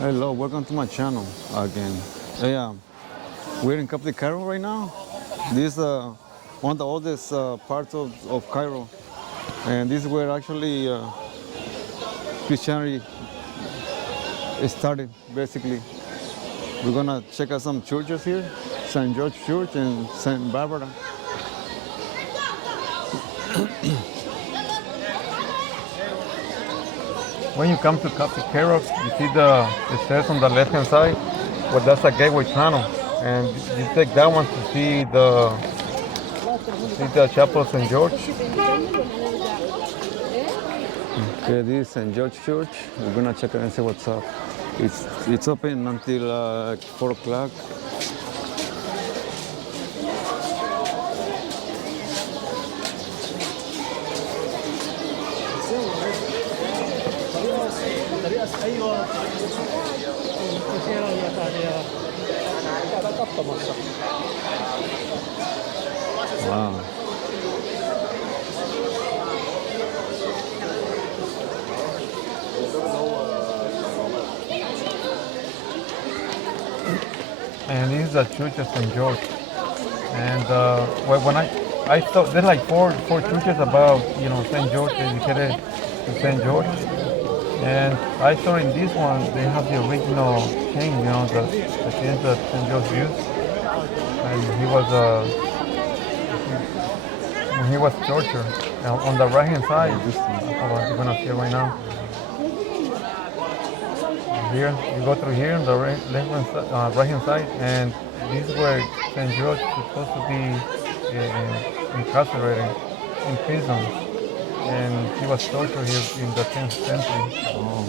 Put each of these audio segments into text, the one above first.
Hello, welcome to my channel again. Hey, we're in Coptic, Cairo right now. This is one of the oldest parts of Cairo, and this is where actually Christianity started. Basically, we're gonna check out some churches here: St. George Church and St. Barbara. When you come to Coptic, Cairo, you see it says on the left hand side, well, that's a gateway tunnel, and you take that one to see the chapel of St. George. Okay, this is St. George Church. We're gonna check it and see what's up. It's open until 4 o'clock. Wow. And this is the church of St. George. And when I thought there's like four churches about St. George dedicated to St. George. And I saw in this one they have the original chain, the chains that St. George used. And he was when he was tortured. On the right hand side, hold on, you're gonna see it right now. Here, you go through here on the right hand side, and this is where St. George is supposed to be incarcerated in prison, and he was tortured here in the 10th century. Oh.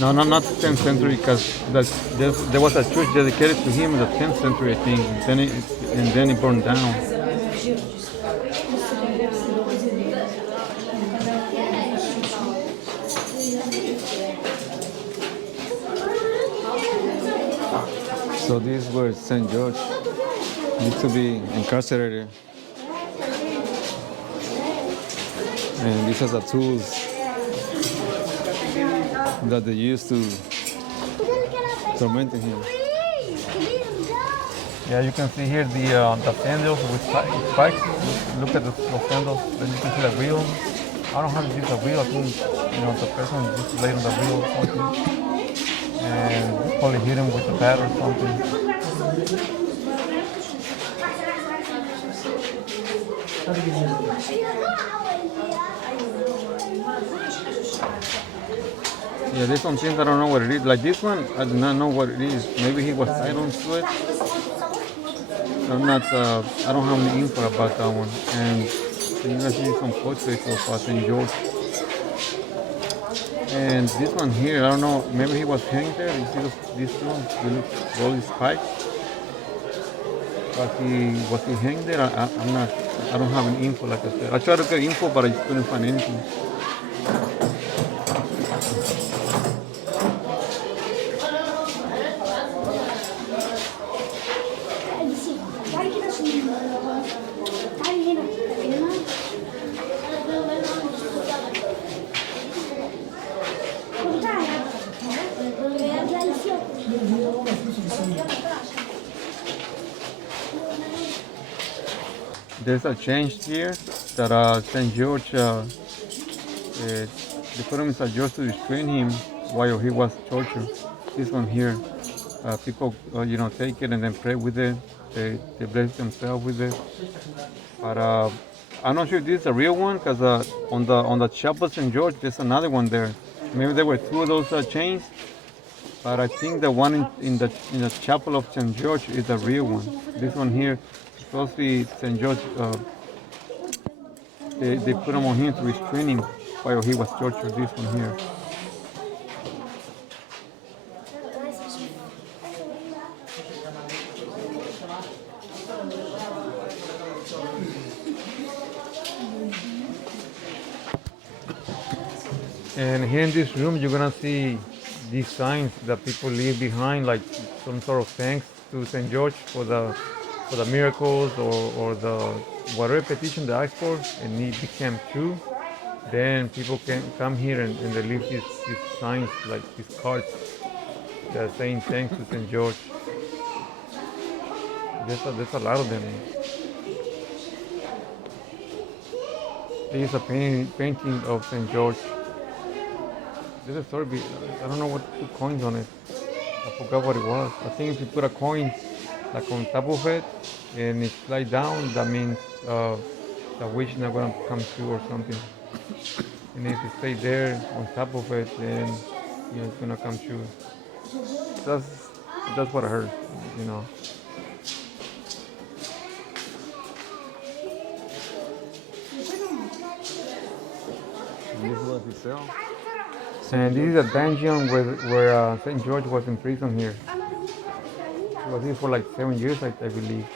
No, not the 10th century, because there was a church dedicated to him in the 10th century, I think. And then it burned down. So this is where St. George used to be incarcerated. And these are the tools that they used to torment him. Yeah, you can see here the sandals with spikes. Look at the sandals. Then you can see the wheel. I don't know how to use the wheel. I think the person just laid on the wheel or something, and probably hit him with a bat or something. Yeah, there's some things I don't know what it is. Like this one, I do not know what it is. Maybe he was tied onto it. I don't have any info about that one. And you can see some portraits of St. George. And this one here, I don't know, maybe he was hanged there. You see these two? They look all these spikes. Was he hanged there? I'm not, I don't have any info, like I said. I tried to get info, but I just couldn't find anything. There's a change here that St. George, they put him in St. George to restrain him while he was tortured. This one here, people, take it and then pray with it. They bless themselves with it. But I'm not sure if this is a real one, because on the chapel of St. George, there's another one there. Maybe there were two of those chains, but I think the one in the chapel of St. George is the real one. This one here is supposed to be St. George. They put him on him to restrain him while he was tortured. This one here. And here in this room, you're gonna see these signs that people leave behind, like some sort of thanks to St. George for the miracles or the whatever petition they asked for, and it became true. Then people can come here and they leave these signs, like these cards. They're saying thanks to St. George. There's a lot of them. There is a painting of St. George. There's a story. I don't know what to put coins on it. I forgot what it was. I think if you put a coin like on top of it and it slide down, that means the wish not gonna come true or something. And if it stay there on top of it, then it's gonna come true. That's that's what I heard. You know. And this was his cell. And Saint this George. is a dungeon where Saint George was in prison here. He was here for like 7 years, I believe.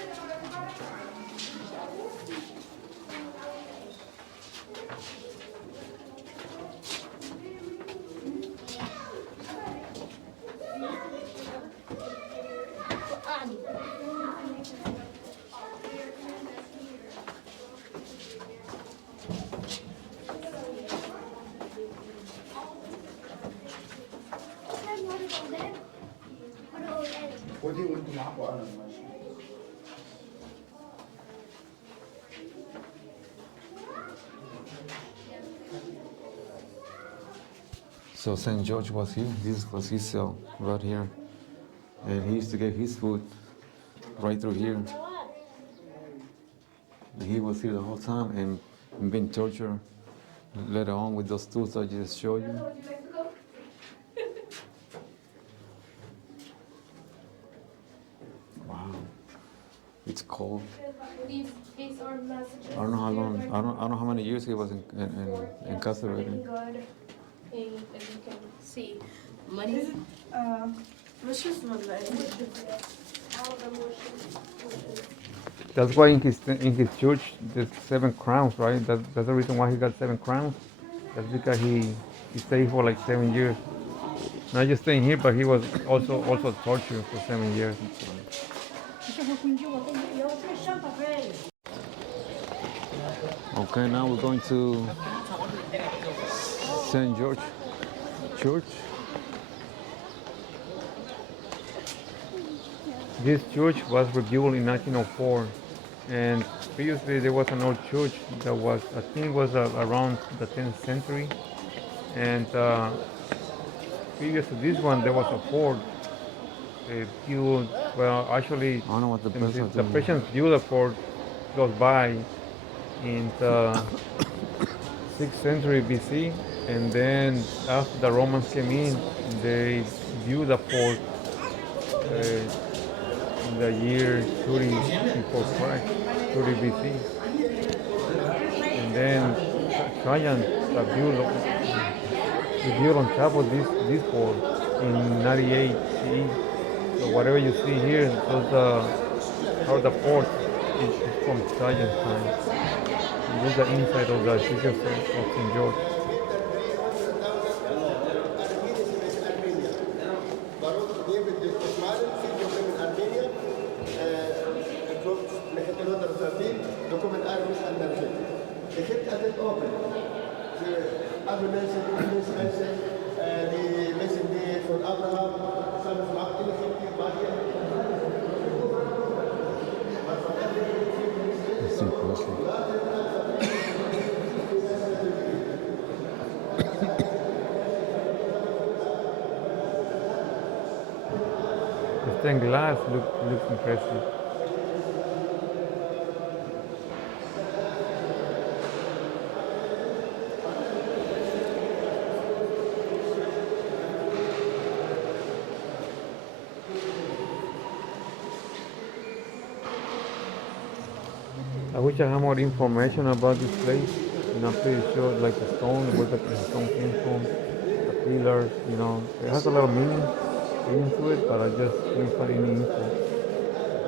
So Saint George was here. This was his cell right here, and he used to get his food right through here. And he was here the whole time and been tortured later on with those tools I just showed you. Wow, it's cold. These are messages. I don't know how long. I don't know how many years he was incarcerated. God, and as you can see, money. مش اسمه That's why in his church there's 7 crowns, right? That's the reason why he got 7 crowns. That's because he stayed for like 7 years. Not just staying here, but he was also tortured for 7 years. Okay, now we're going to Saint George Church. This church was rebuilt in 1904, and previously there was an old church that was, I think, was around the 10th century, and previous to this one there was a fort built. Well, actually, I don't know what the best are the doing. Persians built a fort close by in the 6th century BC, and then after the Romans came in, they built a fort in the year 30 before Christ, 30 BC. And then Trajan built on top of this fort in 98 CE. So whatever you see here, those are the fort is from Trajan's time. And this is the inside of the city of St. George. It's impressive. The stained glass looks impressive. I wish I had more information about this place. I'm pretty sure like the stone, where the stone came from, the pillars, it has a lot of meaning to it, but I just didn't find any info.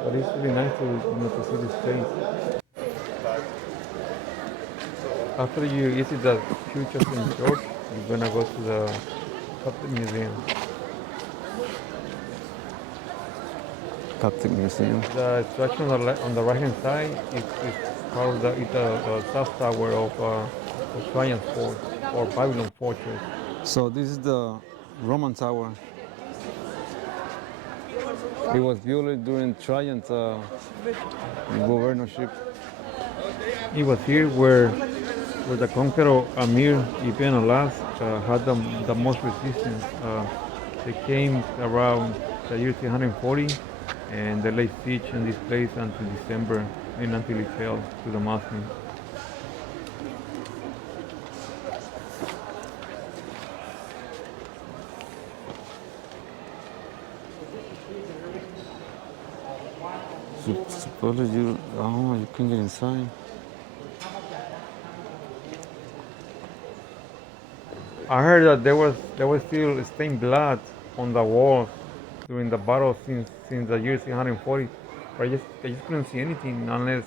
But it's really nice to see this place. After you visit the Church of St. George, you're gonna go to the Coptic Museum. Coptic Museum. The structure on the right hand side is part of the south tower of Trajan's fort or Babylon fortress. So this is the Roman tower. It was built during Trajan's governorship. It was here where the conqueror Amir ibn Alas had the most resistance. They came around the year 340 and they laid siege in this place until December and until it fell to the Muslims. Supposedly you can get inside. I heard that there was still stained blood on the walls during the battle since the year 340, but I just couldn't see anything unless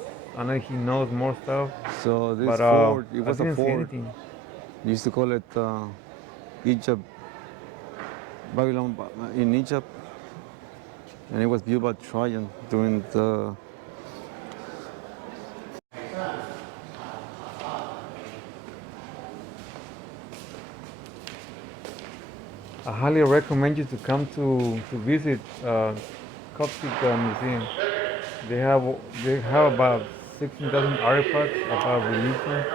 he knows more stuff. So this But fort, it I was a didn't see fort. anything. They used to call it Egypt, Babylon in Egypt, and it was built by Trajan during the. I highly recommend you to come to visit Coptic Museum. They have they have about 16,000 artifacts about religion,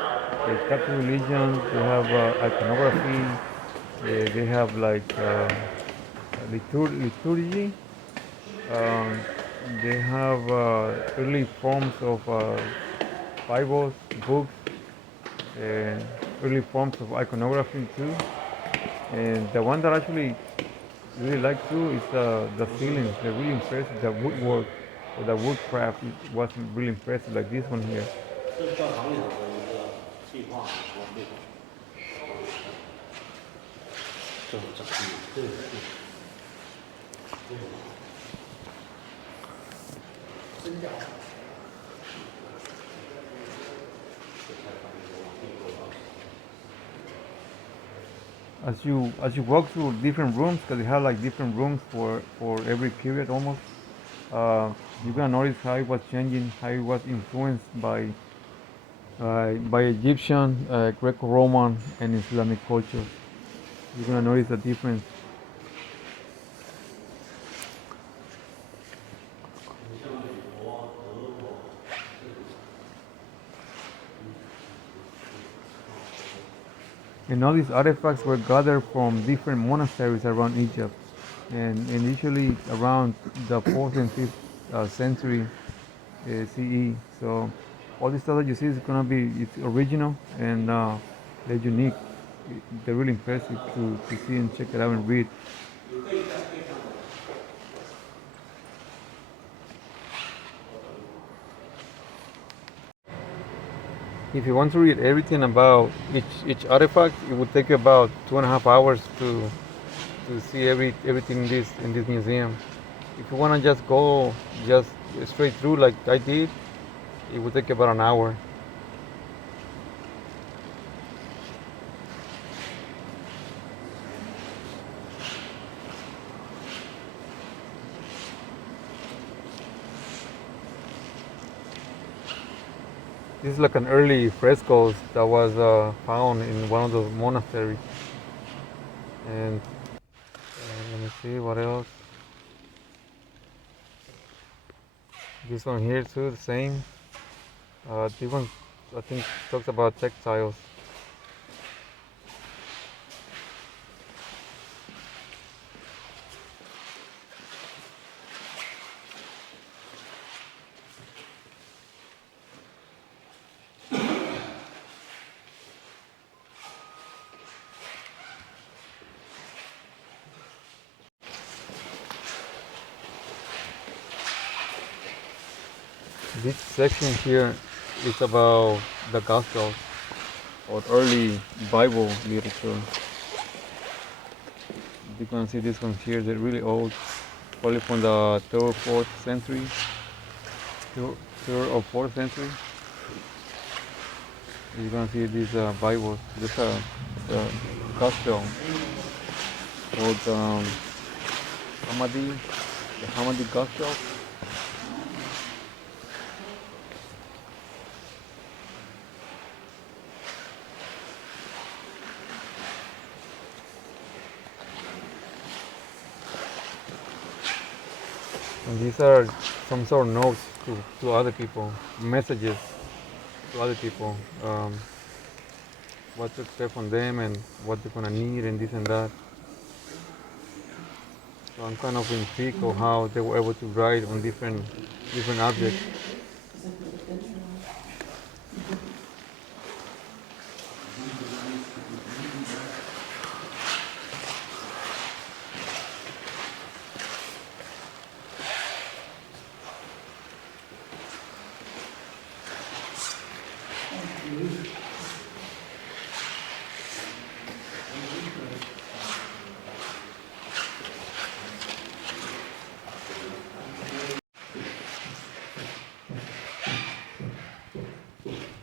the Coptic religion. They have iconography. They have like liturgy. Um, they have early forms of Bibles, books, and early forms of iconography too. And the one that I actually really like too is the ceilings. They're really impressive. The woodwork or the woodcraft was really impressive, like this one here. As you walk through different rooms, because they have like different rooms for every period almost, you're gonna notice how it was changing, how it was influenced by Egyptian, Greco-Roman, and Islamic culture. You're gonna notice the difference. And all these artifacts were gathered from different monasteries around Egypt, and usually around the 4th and 5th century CE. So all this stuff that you see is gonna be it's original and they're unique. They're really impressive to see and check it out and read. If you want to read everything about each artifact, it would take you about 2.5 hours to see everything in this museum. If you want to just go just straight through like I did, it would take about an hour. This is like an early frescoes that was found in one of those monasteries. And let me see what else. This one here too, the same. This one I think talks about textiles. This section here is about the Gospels or early Bible literature. You can see this one here, they're really old, probably from the 3rd or 4th century. 3rd or 4th century. You can see these Bibles. This is a Gospel called Hamadi, the Hamadi Gospel. And these are some sort of notes to other people, messages to other people, what to expect from them and what they're gonna need and this and that. So I'm kind of intrigued of how they were able to write on different objects.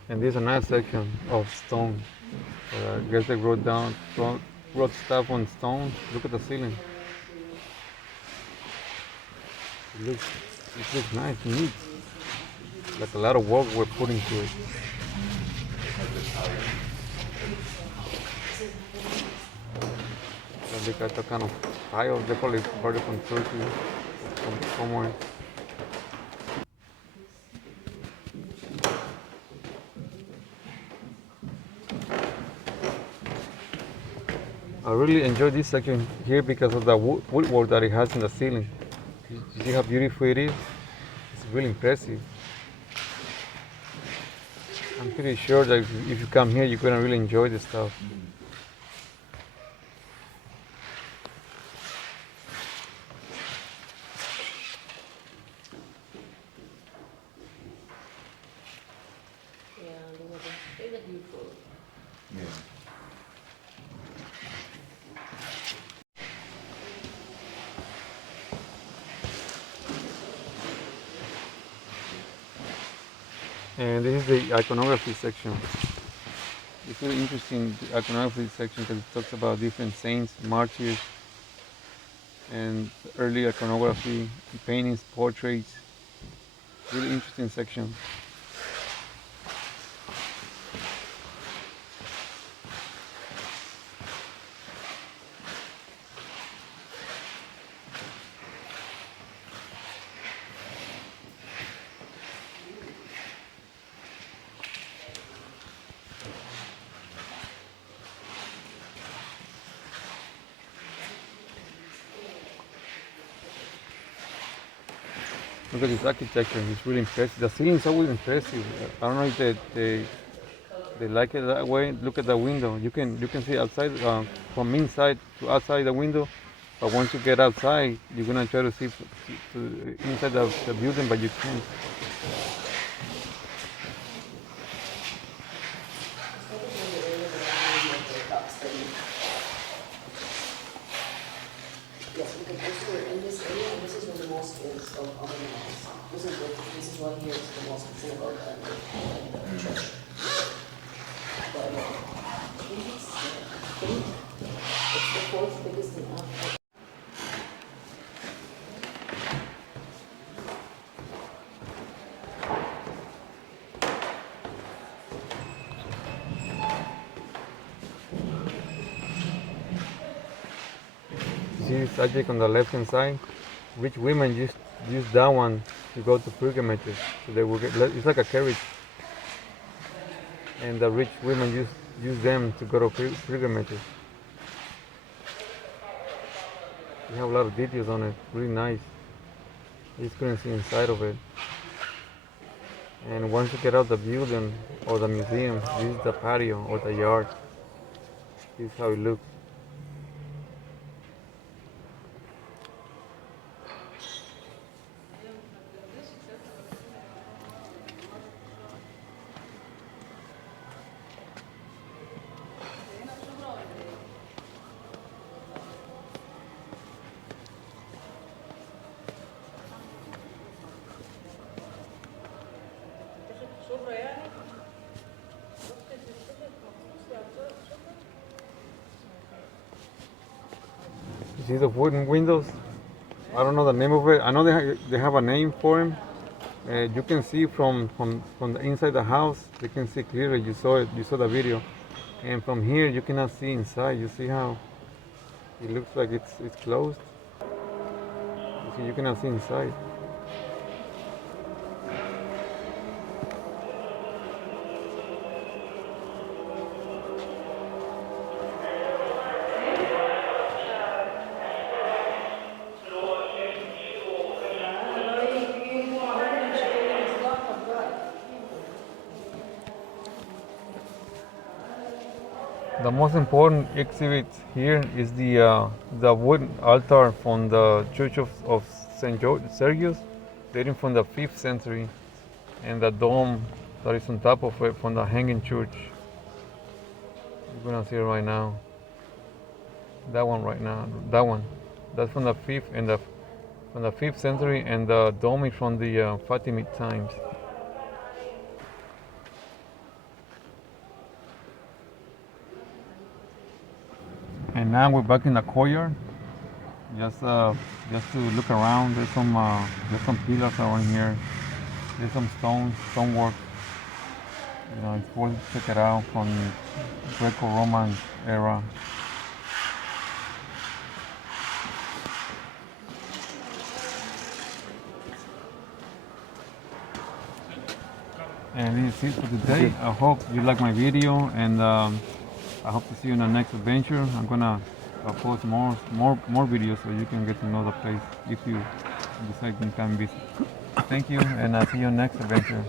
And this is another section of stone. I guess they wrote stuff on stone. Look at the ceiling. It looks, it looks nice, neat. Like a lot of work we're putting to it. So they got the kind of tile. They probably brought it from Turkey, from somewhere. I really enjoy this section here because of the woodwork that it has in the ceiling. You see how beautiful it is? It's really impressive. I'm pretty sure that if you come here, you're gonna really enjoy this stuff. Yeah, they were beautiful. And this is the iconography section. It's really interesting, the iconography section, because it talks about different saints, martyrs, and early iconography, paintings, portraits. Really interesting section. Look at this architecture, it's really impressive. The ceiling's always impressive. I don't know if they like it that way. Look at the window. You can see outside, from inside to outside the window. But once you get outside, you're gonna try to see to inside the building, but you can't. Yes, because this we're in this area, and this is where the mosque is of other mosques. This is what here is the mosque, synagogue, and the church. But I think it's the fourth biggest in Africa. You see this subject on the left hand side? Rich women use that one to go to pilgrimages. So they will get, it's like a carriage. And the rich women use them to go to pilgrimages. You have a lot of details on it, really nice. You just couldn't see inside of it. And once you get out the building or the museum, this is the patio or the yard. This is how it looks. You see the wooden windows? I don't know the name of it. I know they have a name for them. You can see from the inside the house. You can see clearly. You saw it. You saw the video. And from here, you cannot see inside. You see how it looks like it's closed. You see, you cannot see inside. the most important exhibit here is the wooden altar from the Church of Saint George Sergius, dating from the 5th century, and the dome that is on top of it from the Hanging Church. You're gonna see it right now. That one right now. That one. That's from the 5th century, and the dome is from the Fatimid times. And now we're back in the courtyard, just to look around. There's some pillars around here. There's some stonework. You know, it's worth to check it out from Greco-Roman era. And this is it for today. I hope you like my video, and I hope to see you in the next adventure. I'm gonna post more videos so you can get to know the place if you decide to come visit. Thank you, and I'll see you next adventure.